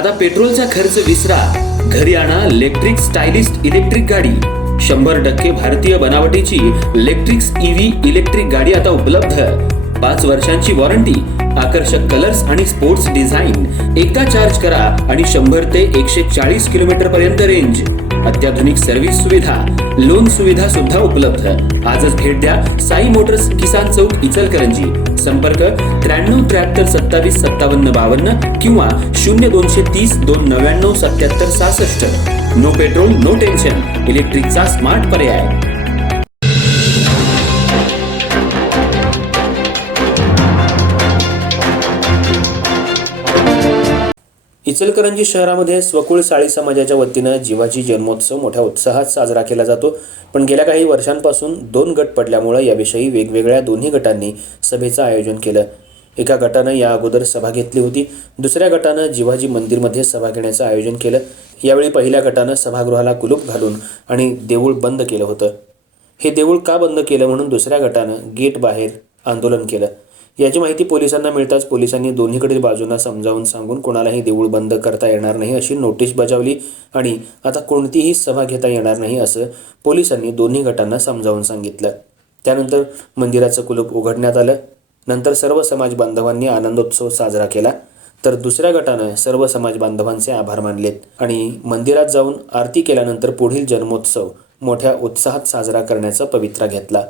आता पेट्रोलचा खर्च विसरा, घरी आणा इलेक्ट्रिक स्टायलिस्ट इलेक्ट्रिक गाडी. 100% भारतीय बनावटीची इलेक्ट्रिक्स ईव्ही इलेक्ट्रिक गाडी आता उपलब्ध. 5 वर्षांची वॉरंटी, आकर्षक कलर्स आणि स्पोर्ट्स डिझाईन. एकदा चार्ज करा आणि 100 ते 140 किलोमीटर पर्यंत रेंज. अत्याधुनिक सर्व्हिस सुविधा, लोन सुविधा सुद्धा उपलब्ध. आजच भेट द्या साई मोटर्स, किसान चौक, इचलकरंजी. संपर्क 93 73 27 57 52 किंवा 0230 299 77 66. नो पेट्रोल नो टेन्शन, इलेक्ट्रिकचा स्मार्ट पर्याय. इचलकरंजी शहरामध्ये स्वकुळ साळी समाजाच्या वतीनं जीवाजी जन्मोत्सव मोठ्या उत्साहात साजरा केला जातो. पण गेल्या काही वर्षांपासून 2 गट पडल्यामुळे याविषयी वेगवेगळ्या दोन्ही गटांनी सभेचं आयोजन केलं. एका गटानं या अगोदर सभा घेतली होती, दुसऱ्या गटानं जीवाजी मंदिरमध्ये सभा घेण्याचं आयोजन केलं. यावेळी पहिल्या गटानं सभागृहाला कुलूप घालून आणि देऊळ बंद केलं होतं. हे देऊळ का बंद केलं म्हणून दुसऱ्या गटानं गेट बाहेर आंदोलन केलं. याची माहिती पोलिसांना मिळताच पोलिसांनी दोन्हीकडील बाजूंना समजावून सांगून कोणालाही देऊळ बंद करता येणार नाही अशी नोटीस बजावली आणि आता कोणतीही सभा घेता येणार नाही असं पोलिसांनी दोन्ही गटांना समजावून सांगितलं. त्यानंतर मंदिराचं कुलूप उघडण्यात आलं. नंतर सर्व समाज बांधवांनी आनंदोत्सव साजरा केला. तर दुसऱ्या गटानं सर्व समाज बांधवांचे आभार मानलेत आणि मंदिरात जाऊन आरती केल्यानंतर पुढील जन्मोत्सव मोठ्या उत्साहात साजरा करण्याचा पवित्रा घेतला.